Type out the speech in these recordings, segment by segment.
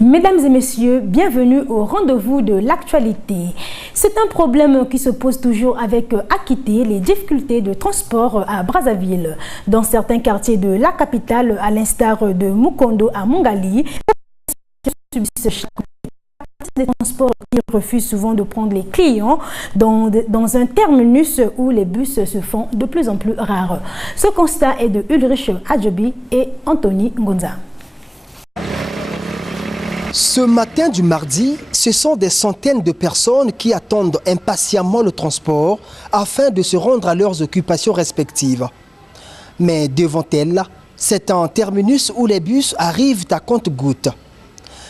Mesdames et messieurs, bienvenue au rendez-vous de l'actualité. C'est un problème qui se pose toujours avec Akité, les difficultés de transport à Brazzaville. Dans certains quartiers de la capitale, à l'instar de Mukondo à Mongali, des transports qui refusent souvent de prendre les clients dans un terminus où les bus se font de plus en plus rares. Ce constat est de Ulrich Adjobi et Anthony Ngonza. Ce matin du mardi, ce sont des centaines de personnes qui attendent impatiemment le transport afin de se rendre à leurs occupations respectives. Mais devant elles, c'est un terminus où les bus arrivent à compte-gouttes.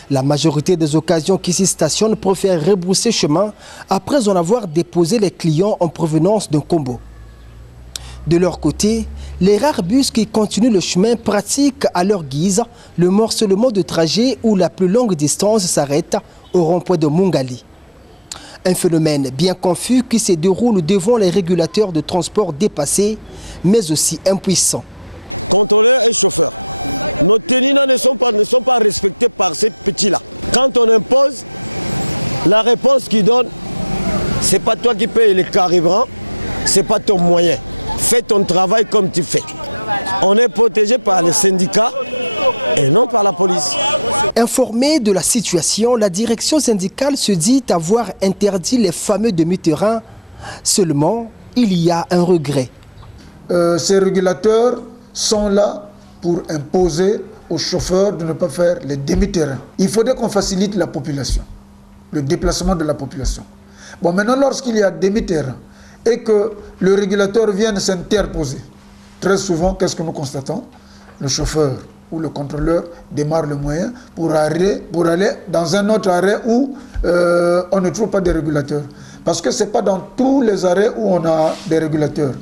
La majorité des occasions qui s'y stationnent préfèrent rebrousser chemin après en avoir déposé les clients en provenance d'un combo. De leur côté, les rares bus qui continuent le chemin pratiquent à leur guise le morcellement de trajet où la plus longue distance s'arrête au rond-point de Mongali. Un phénomène bien confus qui se déroule devant les régulateurs de transport dépassés, mais aussi impuissants. Informée de la situation, la direction syndicale se dit avoir interdit les fameux demi-terrains. Seulement, il y a un regret. Ces régulateurs sont là pour imposer aux chauffeurs de ne pas faire les demi-terrains. Il faudrait qu'on facilite la population, le déplacement de la population. Bon, maintenant, lorsqu'il y a demi-terrain et que le régulateur vienne s'interposer, très souvent, qu'est-ce que nous constatons? Le chauffeur ou le contrôleur démarre le moyen pour aller dans un autre arrêt où on ne trouve pas de régulateurs. Parce que ce n'est pas dans tous les arrêts où on a des régulateurs.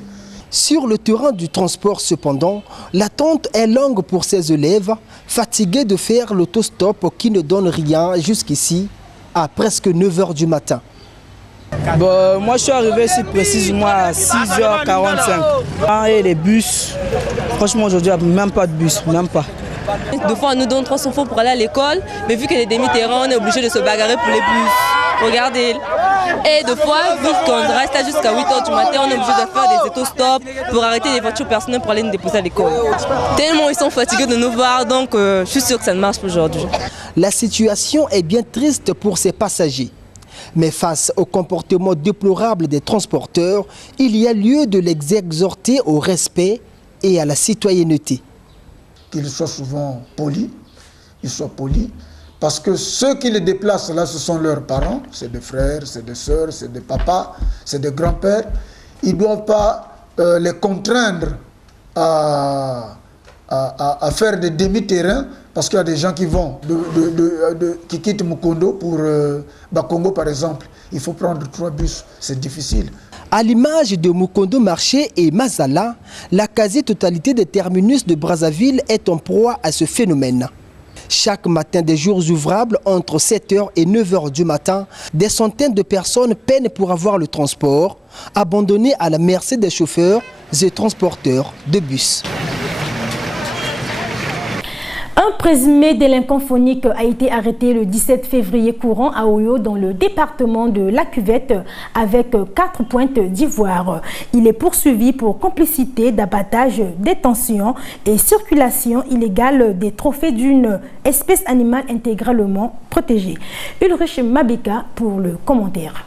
Sur le terrain du transport, cependant, l'attente est longue pour ces élèves, fatigués de faire l'autostop qui ne donne rien jusqu'ici, à presque 9 h du matin. Bon, moi je suis arrivé ici précisément à 6h45. Et les bus, franchement aujourd'hui il n'y a même pas de bus, même pas. Des fois on nous donne 300 francs pour aller à l'école, mais vu qu'il y a des demi-terrains, on est obligé de se bagarrer pour les bus. Regardez. Et des fois, vu qu'on reste là jusqu'à 8 h du matin, on est obligé de faire des autostops pour arrêter les voitures personnelles pour aller nous déposer à l'école. Tellement ils sont fatigués de nous voir, donc je suis sûr que ça ne marche pas aujourd'hui. La situation est bien triste pour ces passagers. Mais face au comportement déplorable des transporteurs, il y a lieu de les exhorter au respect et à la citoyenneté. Qu'ils soient souvent polis, parce que ceux qui les déplacent là, ce sont leurs parents, c'est des frères, c'est des sœurs, c'est des papas, c'est des grands-pères. Ils ne doivent pas les contraindre à faire des demi-terrains, parce qu'il y a des gens qui vont, qui quittent Mukondo pour Bakongo par exemple. Il faut prendre 3 bus, c'est difficile. À l'image de Mukondo Marché et Mazala, la quasi-totalité des terminus de Brazzaville est en proie à ce phénomène. Chaque matin des jours ouvrables, entre 7 h et 9 h du matin, des centaines de personnes peinent pour avoir le transport, abandonnés à la merci des chauffeurs et transporteurs de bus. Un présumé délinquant phonique a été arrêté le 17 février courant à Oyo dans le département de la Cuvette avec 4 pointes d'ivoire. Il est poursuivi pour complicité d'abattage, détention et circulation illégale des trophées d'une espèce animale intégralement protégée. Ulrich Mabika pour le commentaire.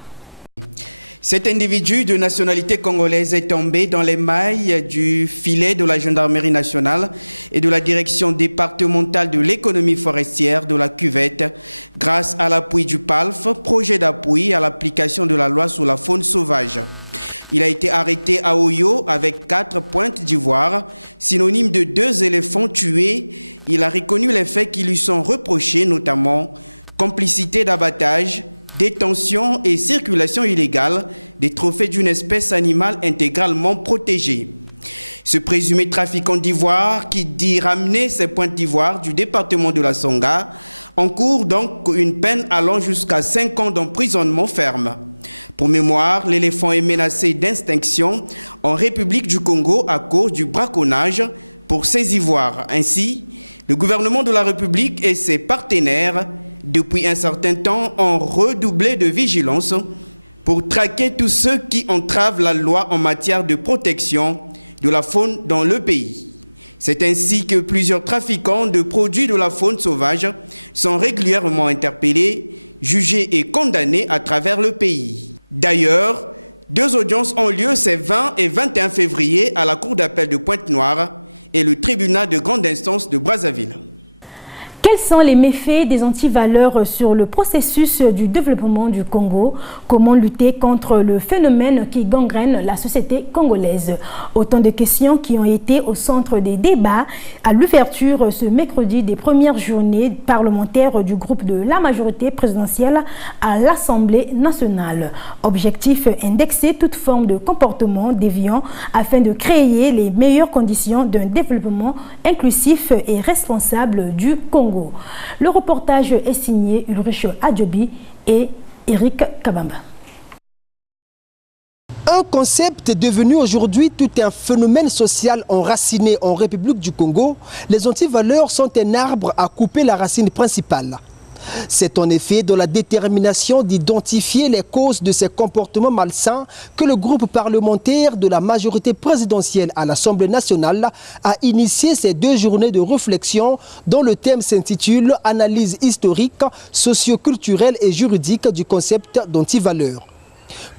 sont les méfaits des antivaleurs sur le processus du développement du Congo? Comment lutter contre le phénomène qui gangrène la société congolaise? Autant de questions qui ont été au centre des débats à l'ouverture ce mercredi des premières journées parlementaires du groupe de la majorité présidentielle à l'Assemblée nationale. Objectif: indexer toute forme de comportement déviant afin de créer les meilleures conditions d'un développement inclusif et responsable du Congo. Le reportage est signé Ulrich Adjobi et Eric Kabamba. Un concept devenu aujourd'hui tout un phénomène social enraciné en République du Congo, les antivaleurs sont un arbre à couper la racine principale. C'est en effet dans la détermination d'identifier les causes de ces comportements malsains que le groupe parlementaire de la majorité présidentielle à l'Assemblée nationale a initié ces 2 journées de réflexion dont le thème s'intitule « Analyse historique, socio-culturelle et juridique du concept d'antivaleur ».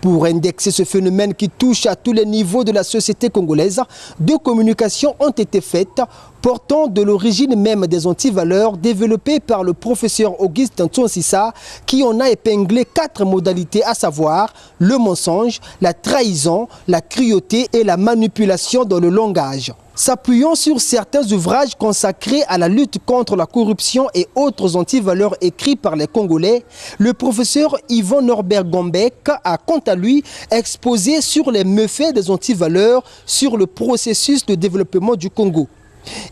Pour indexer ce phénomène qui touche à tous les niveaux de la société congolaise, 2 communications ont été faites portant de l'origine même des antivaleurs développées par le professeur Augustin Tsonsissa qui en a épinglé 4 modalités, à savoir le mensonge, la trahison, la cruauté et la manipulation dans le langage. S'appuyant sur certains ouvrages consacrés à la lutte contre la corruption et autres antivaleurs écrits par les Congolais, le professeur Yvon Norbert Gombeck a quant à lui exposé sur les méfaits des antivaleurs sur le processus de développement du Congo.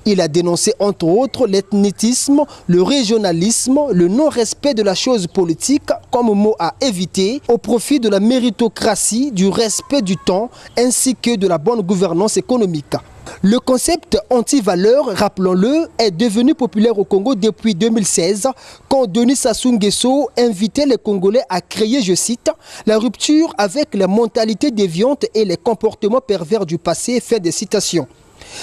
Il a dénoncé entre autres l'ethnicisme, le régionalisme, le non-respect de la chose politique comme mot à éviter au profit de la méritocratie, du respect du temps ainsi que de la bonne gouvernance économique. Le concept anti-valeur, rappelons-le, est devenu populaire au Congo depuis 2016 quand Denis Sassou Nguesso invitait les Congolais à créer, je cite, « la rupture avec les mentalités déviantes et les comportements pervers du passé », fin des citations.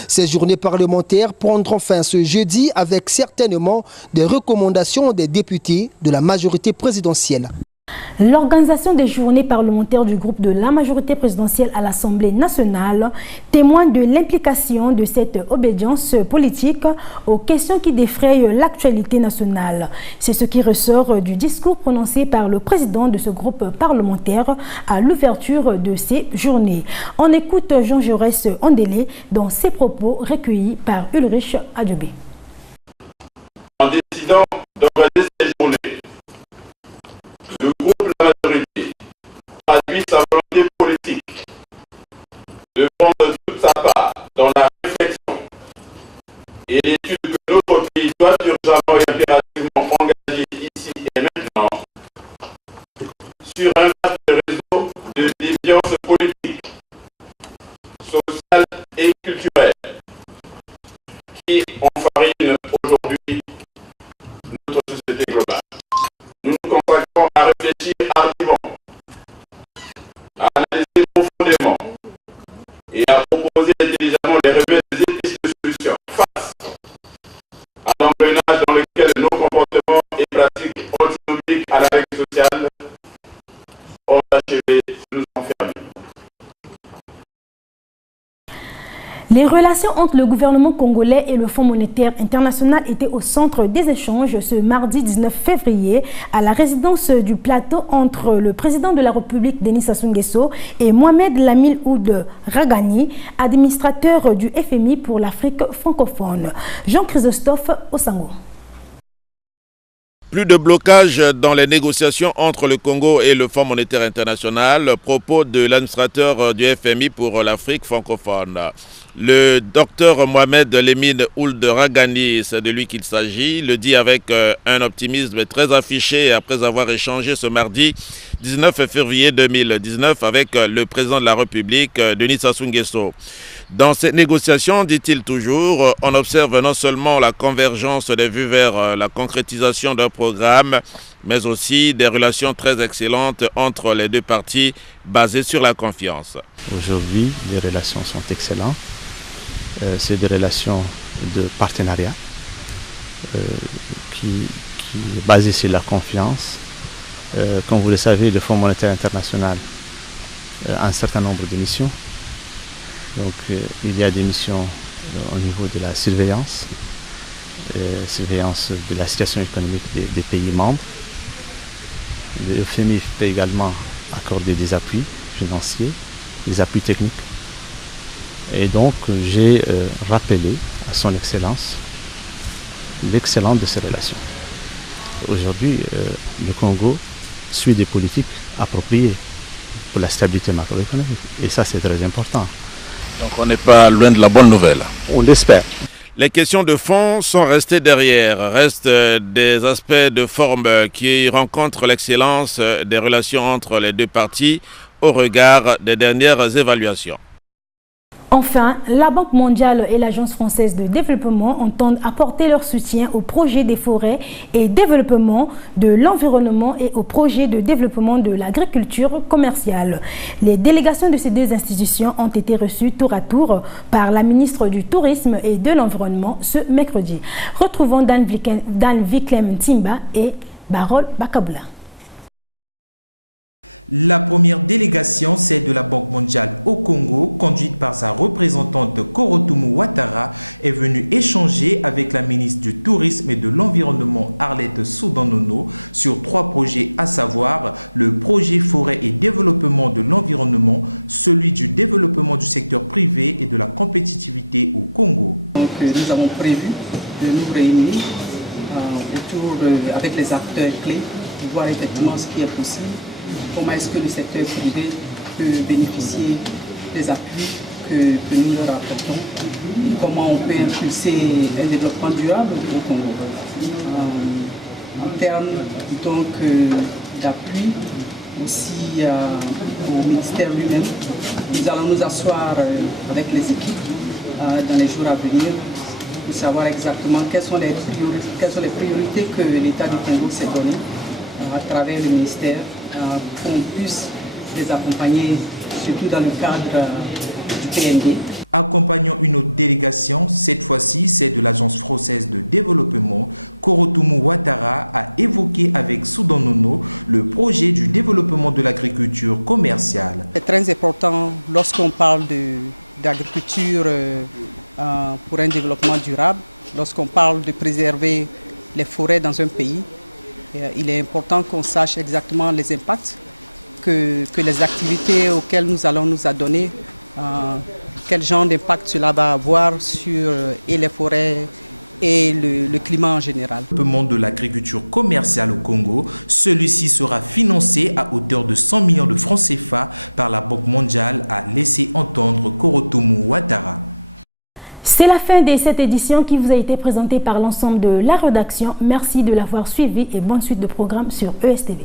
Ces journées parlementaires prendront fin ce jeudi avec certainement des recommandations des députés de la majorité présidentielle. L'organisation des journées parlementaires du groupe de la majorité présidentielle à l'Assemblée nationale témoigne de l'implication de cette obédience politique aux questions qui défrayent l'actualité nationale. C'est ce qui ressort du discours prononcé par le président de ce groupe parlementaire à l'ouverture de ces journées. On écoute Jean Jaurès Ondélé dans ses propos recueillis par Ulrich Adjobi. En décidant d'organiser ces journées, le groupe de la majorité traduit sa volonté politique de prendre toute sa part dans la réflexion et l'étude que notre pays doit urgemment et impérativement engager ici et maintenant sur un vaste réseau de déviance politique, sociale et culturelle qui enfarine aujourd'hui notre société globale. Nous nous consacrons à réfléchir hardiment, à analyser profondément et à proposer intelligemment les remèdes et pistes de solutions face à l'engrenage dans lequel nos comportements et pratiques antinomiques à la règle sociale ont achevé de nous enfermer. Les relations entre le gouvernement congolais et le Fonds monétaire international étaient au centre des échanges ce mardi 19 février à la résidence du Plateau entre le président de la République Denis Sassou Nguesso et Mohamed Lamine Ould Ragani, administrateur du FMI pour l'Afrique francophone. Jean-Christophe Osango. Plus de blocage dans les négociations entre le Congo et le Fonds monétaire international, propos de l'administrateur du FMI pour l'Afrique francophone. Le docteur Mohamed Lamine Ould Ragani, c'est de lui qu'il s'agit, le dit avec un optimisme très affiché après avoir échangé ce mardi 19 février 2019 avec le président de la République, Denis Sassou Nguesso. Dans ces négociations, dit-il toujours, on observe non seulement la convergence des vues vers la concrétisation d'un programme, mais aussi des relations très excellentes entre les deux parties basées sur la confiance. Aujourd'hui, les relations sont excellentes. C'est des relations de partenariat qui est basées sur la confiance. Comme vous le savez, le Fonds monétaire international a un certain nombre de missions. Donc il y a des missions au niveau de la surveillance, surveillance de la situation économique des pays membres. Le FMI peut également accorder des appuis financiers, des appuis techniques. Et donc j'ai rappelé à son Excellence l'excellence de ces relations. Aujourd'hui, le Congo suit des politiques appropriées pour la stabilité macroéconomique. Et ça, c'est très important. Donc on n'est pas loin de la bonne nouvelle. On l'espère. Les questions de fond sont restées derrière. Restent des aspects de forme qui rencontrent l'excellence des relations entre les deux parties au regard des dernières évaluations. Enfin, la Banque mondiale et l'Agence française de développement entendent apporter leur soutien au projet des forêts et développement de l'environnement et au projet de développement de l'agriculture commerciale. Les délégations de ces deux institutions ont été reçues tour à tour par la ministre du Tourisme et de l'Environnement ce mercredi. Retrouvons Dan Viklem Timba et Barol Bakabla. Donc, nous avons prévu de nous réunir avec les acteurs clés pour voir effectivement ce qui est possible, comment est-ce que le secteur privé peut bénéficier des appuis que nous leur apportons, et comment on peut impulser un développement durable au Congo. En termes donc d'appui aussi au ministère lui-même, nous allons nous asseoir avec les équipes dans les jours à venir pour savoir exactement quelles sont les priorités que l'État du Congo s'est données à travers le ministère pour qu'on puisse les accompagner, surtout dans le cadre du PND. C'est la fin de cette édition qui vous a été présentée par l'ensemble de la rédaction. Merci de l'avoir suivi et bonne suite de programme sur ESTV.